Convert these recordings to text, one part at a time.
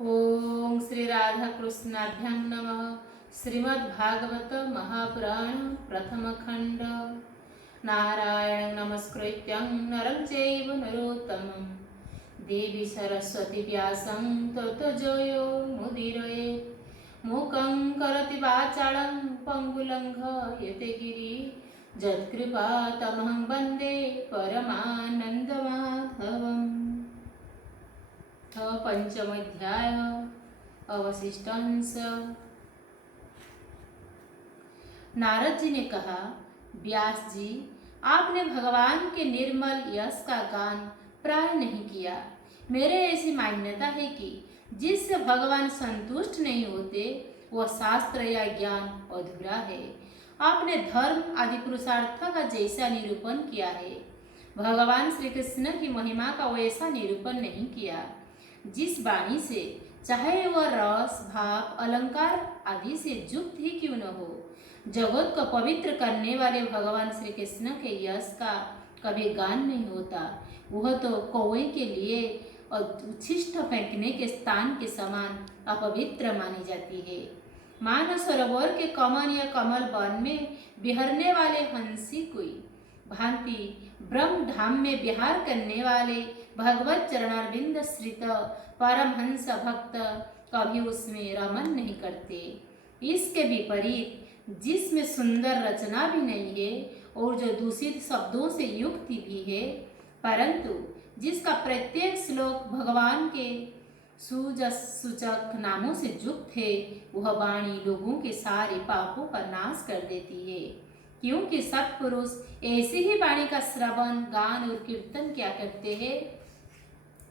ओम श्री राधा कृष्णाभ्यां नमः। श्रीमद्भागवत महापुराण प्रथम खंड। नारायण नमस्कृत्यं नरं चैव नरोत्तमं देवी सरस्वती व्यासं ततो जयो मुदीरयेत्। मूकं करोति वाचालं पङ्गुलङ्घयते गिरिं यत्कृपातमहं वन्दे परमानन्दमाधवम्। पंचम अध्याय अवशिष्ट अंश। नारद जी ने कहा, व्यास जी, आपने भगवान के निर्मल यश का गान प्राय नहीं किया। मेरे ऐसी मान्यता है कि जिससे भगवान संतुष्ट नहीं होते वह शास्त्र या ज्ञान अधूरा है। आपने धर्म आदि पुरुषार्थ का जैसा निरूपण किया है, भगवान श्री कृष्ण की महिमा का वैसा निरूपण नहीं किया। जिस वाणी से, चाहे वह रस भाव अलंकार आदि से युक्त ही क्यों न हो, जगत को पवित्र करने वाले भगवान श्री कृष्ण के यश का कभी गान नहीं होता। वह तो कौवे के लिए उच्छिष्ट फेंकने के स्थान के समान अपवित्र मानी जाती है। मानव सरोवर के कमल या कमल वन में बिहरने वाले हंसी कोई भांति ब्रह्म धाम में विहार करने वाले भगवत चरणारविंद श्रित परमहंस भक्त कभी उसमें रमन नहीं करते। इसके विपरीत जिसमें सुंदर रचना भी नहीं है और जो दूषित शब्दों से युक्त भी है, परंतु जिसका प्रत्येक श्लोक भगवान के सूचक नामों से युक्त है, वह वाणी लोगों के सारे पापों का नाश कर देती है। क्योंकि सत्पुरुष ऐसी ही वाणी का श्रवण गान और कीर्तन क्या करते हैं।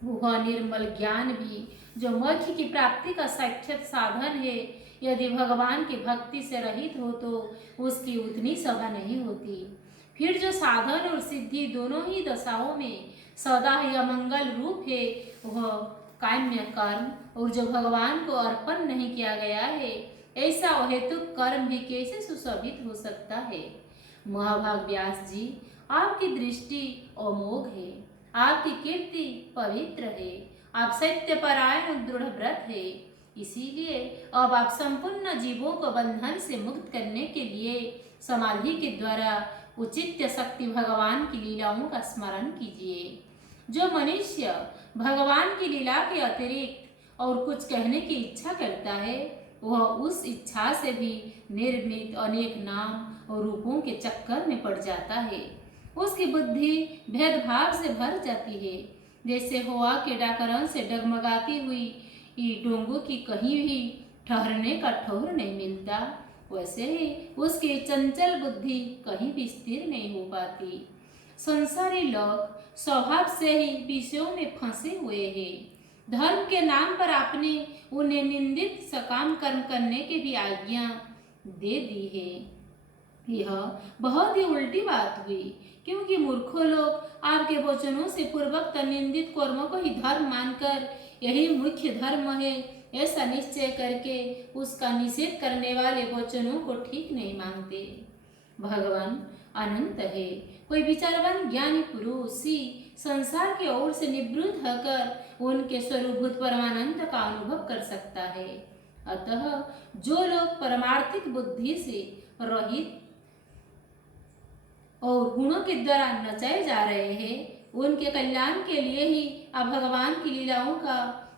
वह निर्मल ज्ञान भी जो मोक्ष की प्राप्ति का साक्षात साधन है, यदि भगवान की भक्ति से रहित हो तो उसकी उतनी सभा नहीं होती। फिर जो साधन और सिद्धि दोनों ही दशाओं में सदा ही अमंगल रूप है, वह काम्य कर्म और जो भगवान को अर्पण नहीं किया गया है, ऐसा अहेतुक कर्म भी कैसे सुशोभित हो सकता है। महाभाग व्यास जी, आपकी दृष्टि अमोघ है, आपकी कीर्ति पवित्र है, आप सत्यपरायण दृढ़ व्रत है। इसीलिए अब आप संपूर्ण जीवों को बंधन से मुक्त करने के लिए समाधि के द्वारा उचित शक्ति भगवान की लीलाओं का स्मरण कीजिए। जो मनुष्य भगवान की लीला के अतिरिक्त और कुछ कहने की इच्छा करता है, वह उस इच्छा से भी निर्मित अनेक नाम और रूपों के चक्कर में पड़ जाता है। उसकी बुद्धि भेदभाव से भर जाती है। जैसे हवा के डाकरण से डगमगाती हुई डोंगों की कहीं भी ठहरने का ठौर नहीं मिलता, वैसे ही उसकी चंचल बुद्धि कहीं भी स्थिर नहीं हो पाती। संसारी लोग स्वभाव से ही विषयों में फंसे हुए हैं। धर्म के नाम पर आपने उन्हें निंदित सकाम कर्म करने की भी आज्ञा दे दी है। यह बहुत ही उल्टी बात हुई, क्योंकि मूर्खों लोग आपके वचनों से पूर्वक निंदित कर्मों को ही धर्म मानकर यही मुख्य धर्म है ऐसा निश्चय करके उसका निषेध करने वाले वचनों को ठीक नहीं मानते। भगवान अनंत है। कोई विचारवान ज्ञानी पुरुष ही संसार की ओर से निवृत्त होकर उनके स्वरूपभूत परमानंद का अनुभव कर सकता है। अतः जो लोग परमार्थिक बुद्धि से रहित और गुणों के द्वारा नचाए जा रहे हैं, उनके कल्याण के लिए ही आप भगवान की लीलाओं का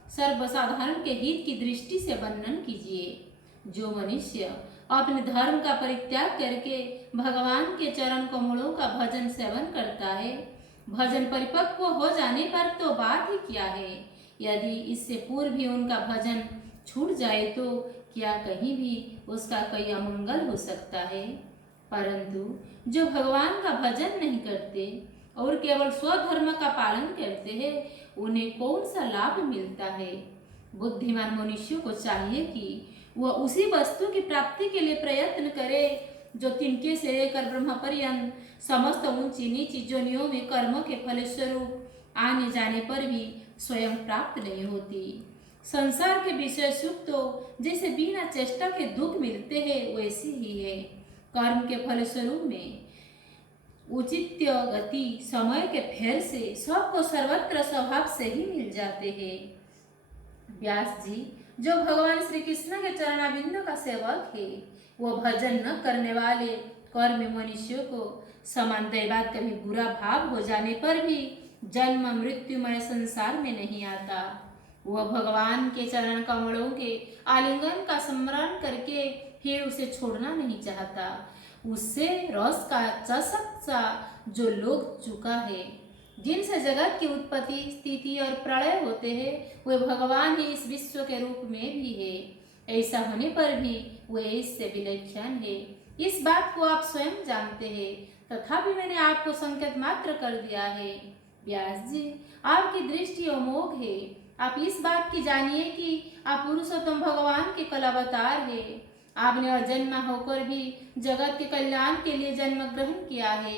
सर्वसाधारण के हित की दृष्टि से वर्णन कीजिए। जो मनुष्य अपने धर्म का परित्याग करके भगवान के चरण कमलों का भजन सेवन करता है, भजन परिपक्व हो जाने पर तो बात ही क्या है। यदि इससे पूर्व भी उनका भजन छूट जाए तो क्या कहीं भी उसका कोई अमंगल हो सकता है। परंतु जो भगवान का भजन नहीं करते और केवल स्वधर्म का पालन करते हैं, उन्हें कौन सा लाभ मिलता है। बुद्धिमान मनुष्यों को चाहिए कि वह उसी वस्तु की प्राप्ति के लिए प्रयत्न करे जो तिनके से लेकर ब्रह्म पर्यंत समस्त ऊंची नीची जोनियों में कर्मों के फलस्वरूप आने जाने पर भी स्वयं प्राप्त नहीं होती। संसार के विषय सुख तो जैसे बिना चेष्टा के दुख मिलते हैं, वैसी ही है कर्म के फलस्वरूप में उचित गति समय के फेर से सबको सर्वत्र स्वभाव से ही मिल जाते हैं। व्यास जी, जो भगवान श्री कृष्ण के चरणाबिंदों का सेवक है, वो भजन न करने वाले कर्म मनुष्यों को समानतः बात कभी बुरा भाव हो जाने पर भी जन्म मृत्युमय संसार में नहीं आता। वह भगवान के चरण कमलों के आलिंगन का स्मरण करके फिर उसे छोड़ना नहीं चाहता। उससे रस का चषक सा जो लोग चुका है, जिनसे जगत की उत्पत्ति स्थिति और प्रलय होते हैं, वे भगवान ही इस विश्व के रूप में भी है। ऐसा होने पर भी वे इससे विलक्षण है। इस बात को आप स्वयं जानते हैं, तथापि मैंने आपको संकेत मात्र कर दिया है। व्यास जी, आपकी दृष्टि अमोघ है। आप इस बात की जानिए कि आप पुरुषोत्तम भगवान के कल अवतार है। आपने अजन्मा होकर भी जगत के कल्याण के लिए जन्म ग्रहण किया है।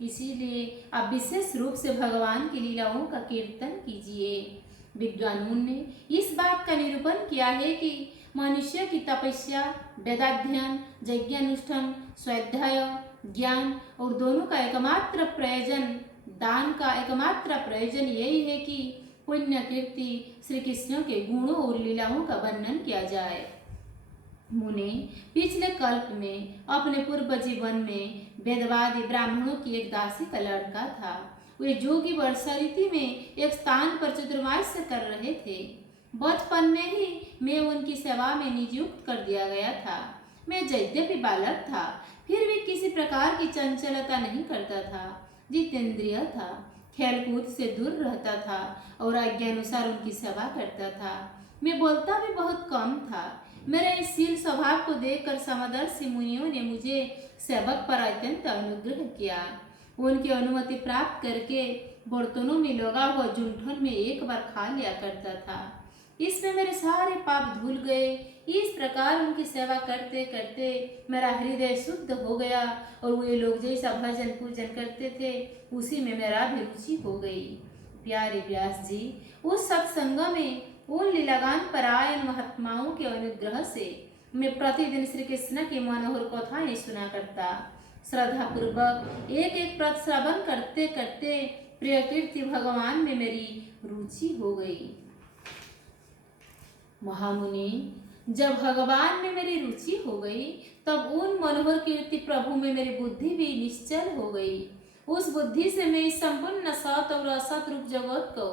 इसीलिए आप विशेष रूप से भगवान की लीलाओं का कीर्तन कीजिए। विद्वानों ने इस बात का निरूपण किया है कि मनुष्य की तपस्या, वेदाध्ययन, यज्ञानुष्ठान, स्वाध्याय, ज्ञान और दोनों का एकमात्र प्रयोजन, दान का एकमात्र प्रयोजन यही है कि पुण्य कीर्ति श्री कृष्ण के गुणों और लीलाओं का वर्णन किया जाए। मुने पिछले कल्प में अपने पूर्व जीवन में वेदवादी ब्राह्मणों की एक दासी का लड़का था। वे जोगी वर्षा ऋतु में एक स्थान पर चतुर्मास्य कर रहे थे। बचपन में ही मैं उनकी सेवा में नियुक्त कर दिया गया था। मैं यद्यपि बालक था, फिर भी किसी प्रकार की चंचलता नहीं करता था। जितेंद्रिय था, खेलकूद से दूर रहता था और आज्ञानुसार उनकी सेवा करता था। मैं बोलता भी बहुत कम था। मेरे इस शील स्वभाव को देखकर समदर्शी मुनियों ने मुझे सेवक पर अत्यंत अनुग्रह किया। उनकी अनुमति प्राप्त करके बर्तनों में लगा हुआ जूठन में एक बार खा लिया करता था। इसमें मेरे सारे पाप धुल गए। इस प्रकार उनकी सेवा करते करते मेरा हृदय शुद्ध हो गया और वे लोग जैसा भजन पूजन करते थे, उसी में मेरा भी रुचि हो गई। प्यारे व्यास जी, उस सत्संग में उन लीलागान परायण महात्माओं के अनुग्रह से मैं प्रतिदिन श्री कृष्ण की मनोहर कथाएं सुना करता। श्रद्धा पूर्वक एक एक पद श्रवण करते करते प्रिय कीर्ति भगवान में मेरी रुचि हो गई। महामुनि, जब भगवान में मेरी रुचि हो गई, तब उन मनोहर कीर्ति प्रभु में मेरी बुद्धि भी निश्चल हो गई। उस बुद्धि से मैं इस संपूर्ण सत और असत रूप जगत को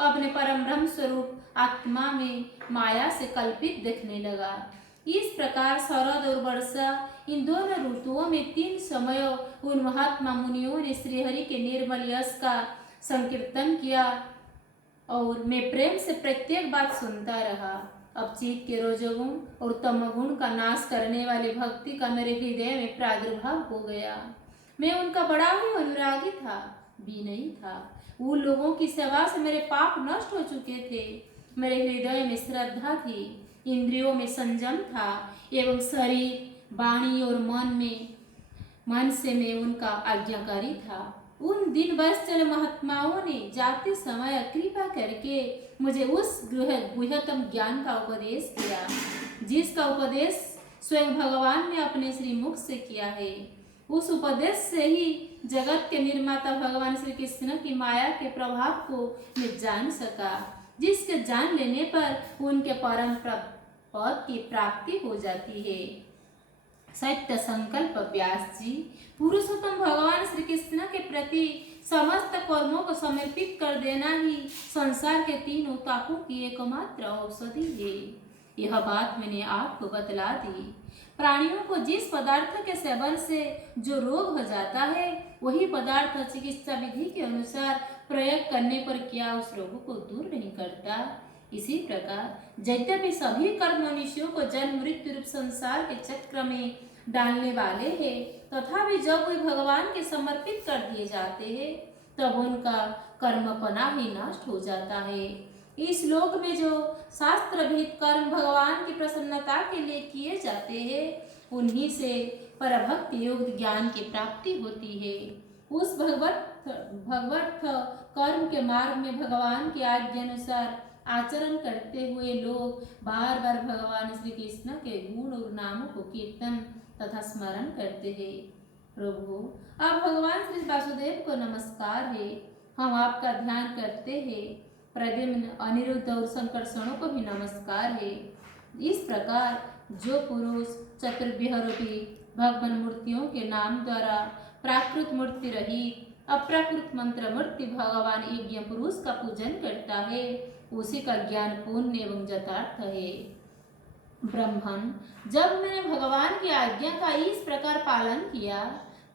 अपने परम ब्रह्म स्वरूप आत्मा में माया से कल्पित देखने लगा। इस प्रकार शरद और वर्षा, इन दोनों ऋतुओं में 3 समयों उन महात्मा मुनियों ने श्रीहरि के निर्मल यश का संकीर्तन किया और मैं प्रेम से प्रत्येक बात सुनता रहा। अब चित्त के रजोगुण और तमोगुण का नाश करने वाली भक्ति का मेरे हृदय में प्रादुर्भाव हो गया। मैं उनका बड़ा ही अनुरागी था, विनयी था। उन लोगों की सेवा से मेरे पाप नष्ट हो चुके थे। मेरे हृदय में श्रद्धा थी, इंद्रियों में संयम था एवं शरीर, वाणी और मन से मैं उनका आज्ञाकारी था। उन दिन वत्सल महात्माओं ने जाते समय कृपा करके मुझे उस गुह्यतम ज्ञान का उपदेश किया, जिसका उपदेश स्वयं भगवान ने अपने श्री मुख से किया है। उस उपदेश से ही जगत के निर्माता भगवान श्री कृष्ण की माया के प्रभाव को मैं जान सका, जिसके जान लेने पर उनके परम पद की प्राप्ति हो जाती है। सत्य संकल्प व्यास जी, पुरुषोत्तम भगवान श्री कृष्ण के प्रति समस्त कर्मों को समर्पित कर देना ही संसार के 3 तापों की एकमात्र औषधि है। यह बात मैंने आपको बतला दी। प्राणियों को जिस पदार्थ के सेवन से जो रोग हो जाता है, वही पदार्थ चिकित्सा विधि के अनुसार प्रयोग करने पर क्या उस रोग को दूर नहीं करता। इसी प्रकार यद्यपि सभी कर्म मनुष्यों को जन्म मृत्यु रूप संसार के चक्र में डालने वाले हैं, तथापि जब वे भगवान के समर्पित कर दिए जाते हैं, तब उनका कर्मपना ही नष्ट हो जाता है। इस लोक में जो शास्त्र विहित कर्म भगवान की प्रसन्नता के लिए किए जाते हैं, उन्हीं से परभक्ति युक्त ज्ञान की प्राप्ति होती है। उस भगवत कर्म के मार्ग में भगवान की आज्ञा अनुसार आचरण करते हुए लोग बार बार भगवान श्री कृष्ण के गुण और नामों को कीर्तन तथा स्मरण करते हैं। प्रभु, आप भगवान श्री वासुदेव को नमस्कार है। हम आपका ध्यान करते हैं। प्रद्युम्न, अनिरुद्ध और संकर्षणों को भी नमस्कार है। इस प्रकार जो पुरुष चतुर्व्यूह रूपी भगवान मूर्तियों के नाम द्वारा प्राकृत मूर्ति रहित अप्राकृत मंत्र मूर्ति भगवान यज्ञ पुरुष का पूजन करता है, उसी का ज्ञान पूर्ण एवं यथार्थ है। ब्रह्मन, जब मैंने भगवान की आज्ञा का इस प्रकार पालन किया,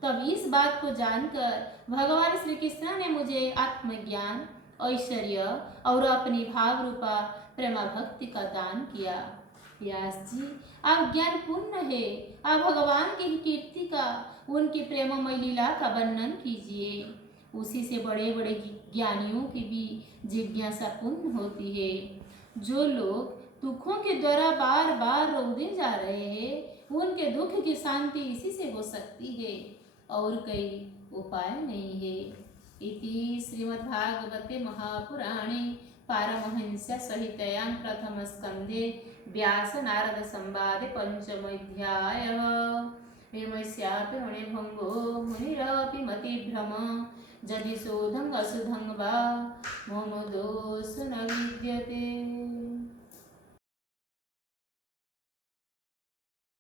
तब इस बात को जानकर भगवान श्री कृष्ण ने मुझे आत्मज्ञान, ऐश्वर्य और अपनी भाव रूपा प्रेमा भक्ति का दान किया। व्यास जी, आप ज्ञान पूर्ण है, आप भगवान की कीर्ति का, उनकी प्रेममय लीला का वर्णन कीजिए। उसी से बड़े बड़े ज्ञानियों की भी जिज्ञासा पूर्ण होती है। जो लोग दुखों के द्वारा बार बार रोंदे जा रहे हैं, उनके दुख की शांति इसी से हो सकती है, और कोई उपाय नहीं है। इति श्रीमद्भागवते महापुराणे पारमहंस्य सहितयां प्रथम स्कंधे व्यास नारद संवादे पंचमोऽध्यायः। हेमस्यापि ऋणिभङ्गो मुनिरपि मतिभ्रम यदि शोधं असुधं वा मम दोष न विद्यते।